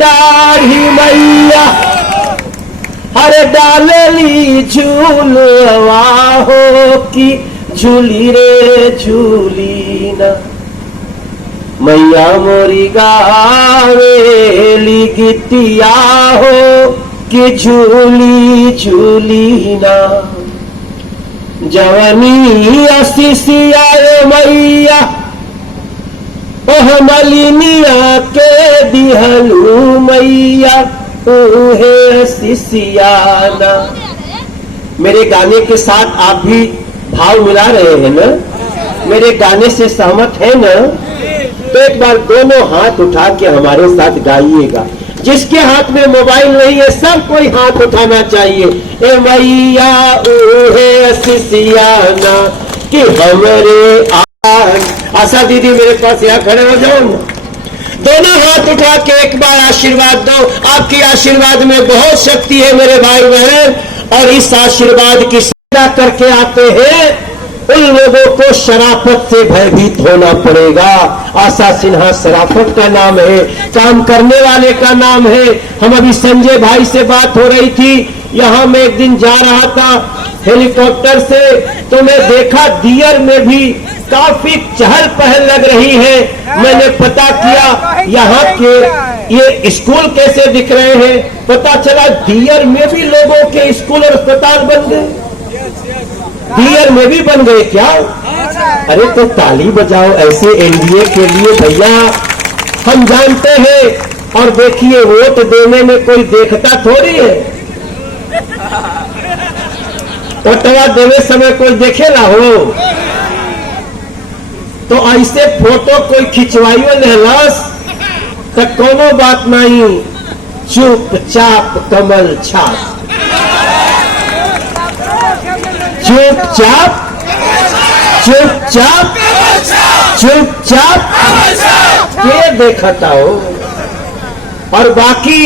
दाढ़ी मैया हर डालली झूलवा हो कि झूली रे झूली ना मैया मोरी गावेली गीतिया हो कि झूली झूली ना जवनी असीसिया मैया ओह मलिनिया के दिहलू मैया उहे असीसियाना। मेरे गाने के साथ आप भी भाव मिला रहे हैं ना, मेरे गाने से सहमत है ना? तो एक बार दोनों हाथ उठा के हमारे साथ गाइएगा। जिसके हाथ में मोबाइल नहीं है सब कोई हाथ उठाना चाहिए। ए मैया ओहे असीसियाना कि हमरे आशा दीदी मेरे पास यहाँ खड़े हो जाओ ना, दोनों हाथ उठा के एक बार आशीर्वाद दो। आपकी आशीर्वाद में बहुत शक्ति है मेरे भाई बहन, और इस आशीर्वाद की सेवा करके आते हैं उन लोगों को शराफत से भयभीत होना पड़ेगा। आशा सिन्हा शराफत का नाम है, काम करने वाले का नाम है। हम अभी संजय भाई से बात हो रही थी, यहां मैं एक दिन जा रहा था हेलीकॉप्टर से, तो मैं देखा दियर में भी काफी चहल पहल लग रही है। मैंने पता किया यहाँ के ये स्कूल कैसे दिख रहे हैं, पता चला दियर में भी लोगों के स्कूल और अस्पताल बन गए। दियर में भी बन गए क्या? अरे तो ताली बजाओ ऐसे एनडीए के लिए भैया, हम जानते हैं। और देखिए वोट देने में कोई देखता थोड़ी है, वोटवा देने समय कोई देखेला हो तो ऐसे फोटो कोई खिंचवाइयो लेलस तो कोनो बात नहीं, चुपचाप कमल छाप, चुपचाप चुपचाप चुपचाप ये देखता हो। और बाकी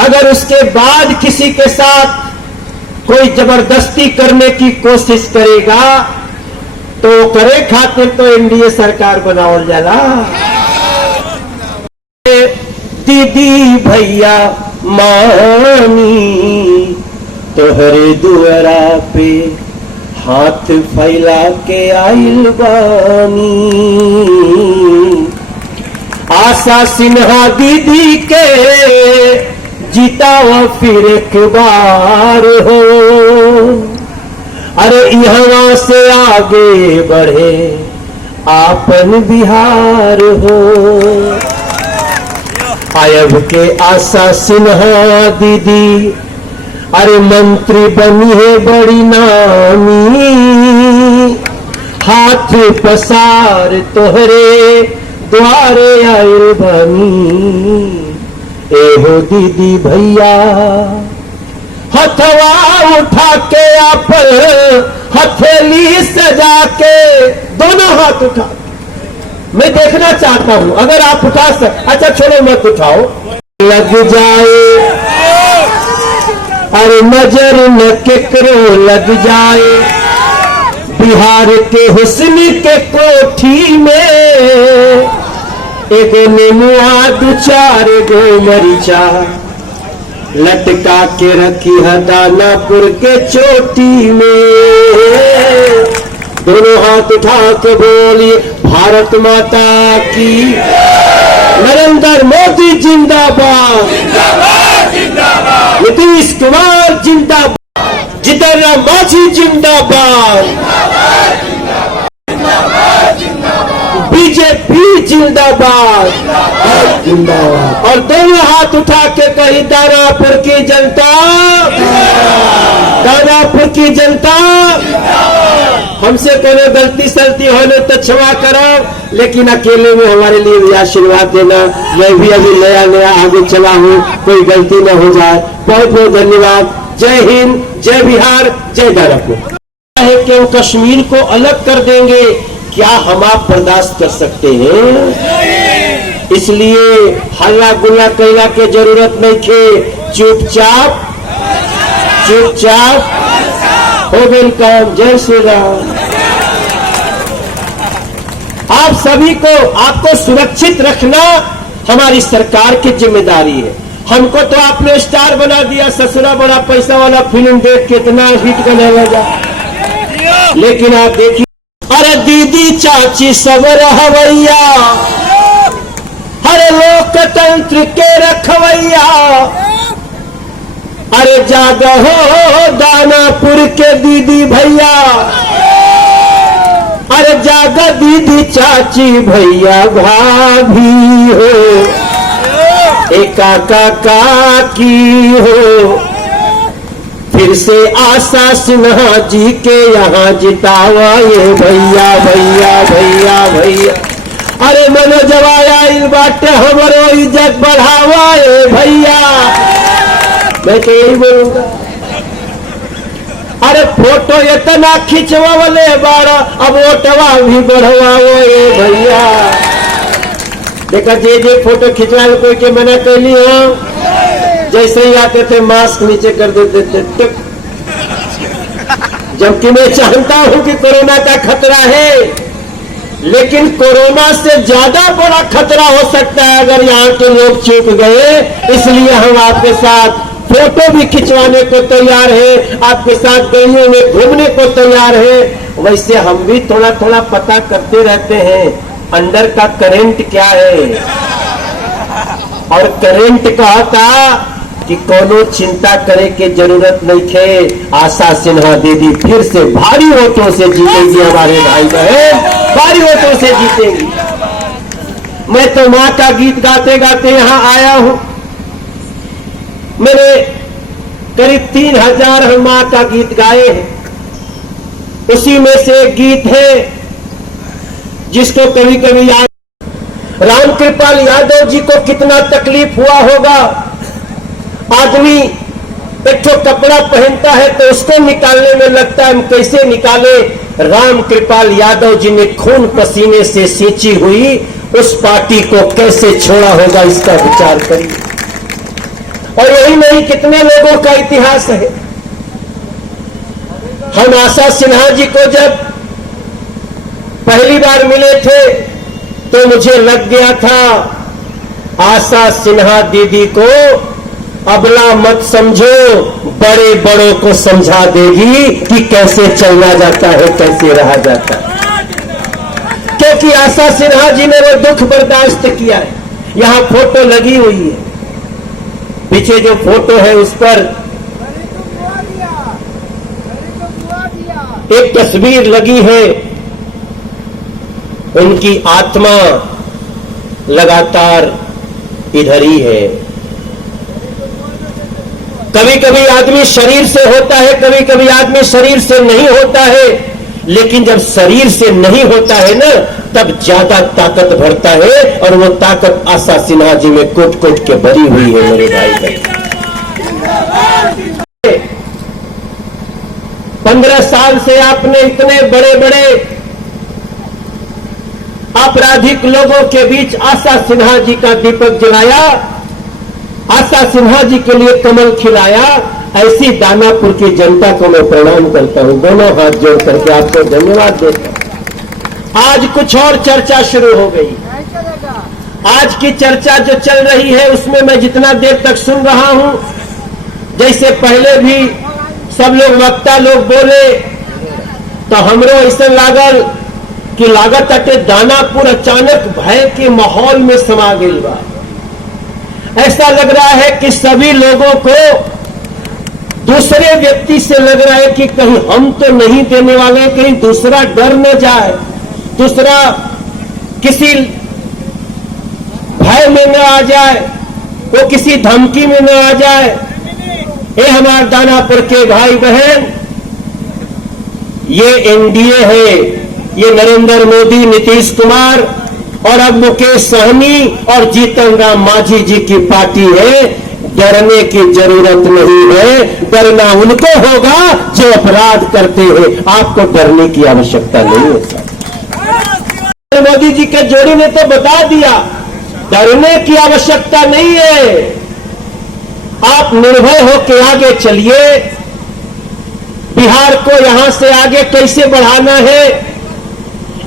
अगर उसके बाद किसी के साथ कोई जबरदस्ती करने की कोशिश करेगा तो करे खातिर तो एनडीए सरकार बनावल जाला। दीदी भैया मानी तोहरे दुआरा पे हाथ फैला के आइल बानी। आशा सिन्हा दीदी के जिताओ फिर एक बार हो, अरे यहाँ से आगे बढ़े आपन बिहार हो। आयब के आशा सिन्हा दीदी अरे मंत्री बनी है बड़ी नामी, हाथ पसार तोहरे द्वारे आए बनी। एहो दीदी भैया हथवा उठा के आप हथेली सजा के, दोनों हाथ उठा, मैं देखना चाहता हूं अगर आप उठा अच्छा छोड़ो मत उठाओ, लग जाए अरे नजर न केकरो लग जाए बिहार के हुस्न के कोठी में। एगो नेनुआ दू चार गो मरीचा लटका के रखी है दानापुर के चोटी में। दोनों हाथ उठा के बोलिए भारत माता की, नरेंद्र मोदी जिंदाबाद, नीतीश कुमार जिंदाबाद, जीतन राम मांझी जिंदाबाद, बीजेपी जिंदाबाद जिंदाबाद। और दोनों हाथ उठा के कही दानापुर की जनता, दानापुर की जनता। हमसे कोई गलती सलती होने तो क्षमा करो, लेकिन अकेले में हमारे लिए भी आशीर्वाद देना। मैं भी अभी नया नया आगे चला हूँ, कोई गलती न हो जाए। बहुत बहुत धन्यवाद। जय हिंद, जय बिहार, जय दानापुर। है कि वो कश्मीर को अलग कर देंगे, क्या हम आप बर्दाश्त कर सकते हैं? इसलिए हल्ला गुल्ला कहला के जरूरत नहीं थे, चुपचाप चुपचाप हो गई काम। जय श्री राम। आप सभी को, आपको सुरक्षित रखना हमारी सरकार की जिम्मेदारी है। हमको तो आपने स्टार बना दिया, ससुरा बड़ा पैसा वाला फिल्म देख के इतना हिट करने लगा। लेकिन आप देखिए, अरे दीदी चाची सब रहवैया, हर लोकतंत्र के रखवैया, अरे जागो हो दानापुर के दीदी भैया, अरे जागा दीदी चाची भैया भाभी हो, एक काका काकी हो, फिर से आशा सिन्हा जी के यहाँ जितावा ये भैया भैया भैया भैया। अरे मनोजवा आइल बाटे हमरो इज्जत बढ़ावा ये भैया। मैं तो यही बोलूंगा। अरे फोटो इतना खिंचवावले बाड़ा, अब ओटवा भी बढ़वाओ ये भैया। देखा जे फोटो खिंचवा कोई के मना कर ली हो, जैसे ही आते थे मास्क नीचे कर देते थे, जबकि मैं जानता हूं कि कोरोना का खतरा है, लेकिन कोरोना से ज्यादा बड़ा खतरा हो सकता है अगर यहाँ के लोग चूक गए। इसलिए हम आपके साथ फोटो भी खिंचवाने को तैयार है, आपके साथ गलियों में घूमने को तैयार है। वैसे हम भी थोड़ा थोड़ा पता करते रहते हैं अंदर का करंट क्या है, और करंट कहता कि कोनो चिंता करे के जरूरत नहीं थे। आशा सिन्हा दीदी फिर से भारी वोटों से जीतेगी, हमारे भाई बहन भारी वोटों से जीतेगी। मैं तो मां का गीत गाते गाते यहां आया हूं। मैंने करीब 3000 मां का गीत गाए हैं। उसी में से एक गीत है जिसको कभी कभी याद, रामकृपाल यादव जी को कितना तकलीफ हुआ होगा। आदमी एक तो कपड़ा पहनता है तो उसको निकालने में लगता है हम कैसे निकाले। रामकृपाल यादव जी ने खून पसीने से सींची हुई उस पार्टी को कैसे छोड़ा होगा, इसका विचार करिए। और यही नहीं, कितने लोगों का इतिहास है। हम आशा सिन्हा जी को जब पहली बार मिले थे तो मुझे लग गया था आशा सिन्हा दीदी को अबला मत समझो, बड़े बड़ों को समझा देगी कि कैसे चलना जाता है, कैसे रहा जाता है। क्योंकि आशा सिन्हा जी ने वो दुख बर्दाश्त किया है। यहां फोटो लगी हुई है, पीछे जो फोटो है उस पर एक तस्वीर लगी है। उनकी आत्मा लगातार इधर ही है। कभी कभी आदमी शरीर से होता है, कभी कभी आदमी शरीर से नहीं होता है, लेकिन जब शरीर से नहीं होता है ना, तब ज्यादा ताकत भरता है। और वो ताकत आशा सिन्हा जी में कोट कोट के भरी हुई है मेरे भाई। 15 साल से आपने इतने बड़े बड़े आपराधिक लोगों के बीच आशा सिन्हा जी का दीपक जलाया, आशा सिन्हा जी के लिए कमल खिलाया। ऐसी दानापुर की जनता को मैं प्रणाम करता हूं, दोनों हाथ जोड़ करके आपको धन्यवाद देता हूं। आज कुछ और चर्चा शुरू हो गई। आज की चर्चा जो चल रही है उसमें मैं जितना देर तक सुन रहा हूं, जैसे पहले भी सब लोग वक्ता लोग बोले तो हमरो ऐसा लागल कि लागत अटे दानापुर अचानक भय के माहौल में समा गई बा। ऐसा लग रहा है कि सभी लोगों को दूसरे व्यक्ति से लग रहा है कि कहीं हम तो नहीं देने वाले, कहीं दूसरा डर न जाए, दूसरा किसी भय में न आ जाए, वो किसी धमकी में न आ जाए। ये हमारे दानापुर के भाई बहन, ये एनडीए है, ये नरेंद्र मोदी, नीतीश कुमार और अब मुकेश सहनी और जीतन राम मांझी जी की पार्टी है। डरने की जरूरत नहीं है, डरना उनको होगा जो अपराध करते हैं। आपको डरने की आवश्यकता नहीं है। मोदी जी के जोड़ी ने तो बता दिया, डरने की आवश्यकता नहीं है। आप निर्भय होकर आगे चलिए। बिहार को यहां से आगे कैसे बढ़ाना है,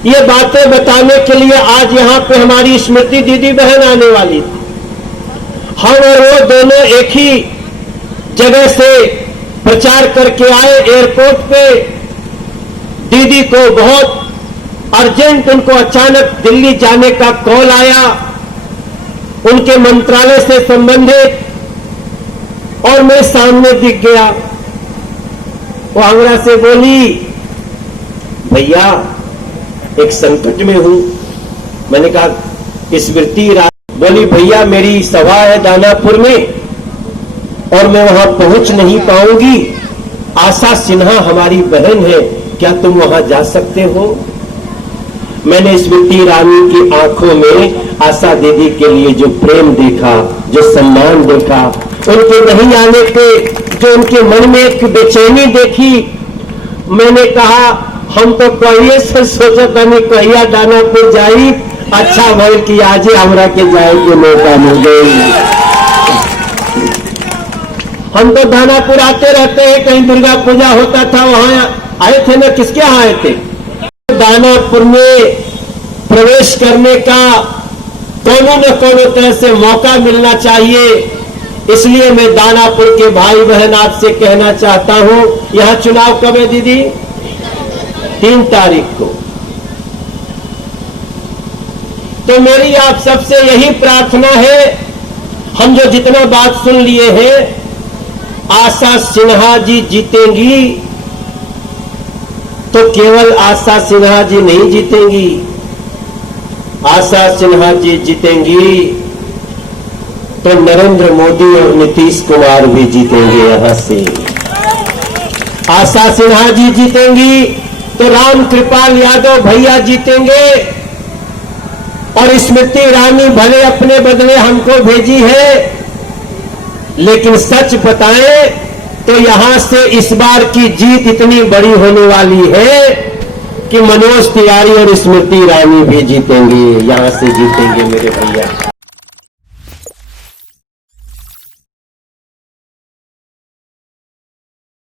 ये बातें बताने के लिए आज यहां पे हमारी स्मृति दीदी बहन आने वाली थी। हम और वो दोनों एक ही जगह से प्रचार करके आए एयरपोर्ट पे। दीदी को बहुत अर्जेंट, उनको अचानक दिल्ली जाने का कॉल आया उनके मंत्रालय से संबंधित, और मैं सामने दिख गया। वो आंगड़ा से बोली, भैया एक संकट में हूं। मैंने कहा स्मृति ईरानी। बोली, भैया मेरी सभा है दानापुर में और मैं वहां पहुंच नहीं पाऊंगी। आशा सिन्हा हमारी बहन है, क्या तुम वहां जा सकते हो? मैंने स्मृति ईरानी की आंखों में आशा दीदी के लिए जो प्रेम देखा, जो सम्मान देखा, उनके नहीं आने पे जो उनके मन में एक बेचैनी देखी, मैंने कहा हम तो कहिए से सोचा था नहीं कहिया दानापुर जाई, अच्छा भल की आज हमरा के जाए के मौका मिल गई। हम तो दानापुर आते रहते हैं, कहीं दुर्गा पूजा होता था वहां आए थे ना। किसके यहाँ आए थे? दानापुर में प्रवेश करने का कोनो न कोनो तरह से मौका मिलना चाहिए। इसलिए मैं दानापुर के भाई बहन आपसे कहना चाहता हूं, यहां चुनाव कब है दीदी? 3 तारीख को। तो मेरी आप सबसे यही प्रार्थना है, हम जो जितना बात सुन लिए हैं, आशा सिन्हा जी जीतेंगी तो केवल आशा सिन्हा जी नहीं जीतेंगी, आशा सिन्हा जी जीतेंगी तो नरेंद्र मोदी और नीतीश कुमार भी जीतेंगे। यहां से आशा सिन्हा जी जीतेंगी तो राम कृपाल यादव भैया जीतेंगे, और स्मृति ईरानी भले अपने बदले हमको भेजी है, लेकिन सच बताएं तो यहां से इस बार की जीत इतनी बड़ी होने वाली है कि मनोज तिवारी और स्मृति ईरानी भी जीतेंगे, यहां से जीतेंगे मेरे भैया।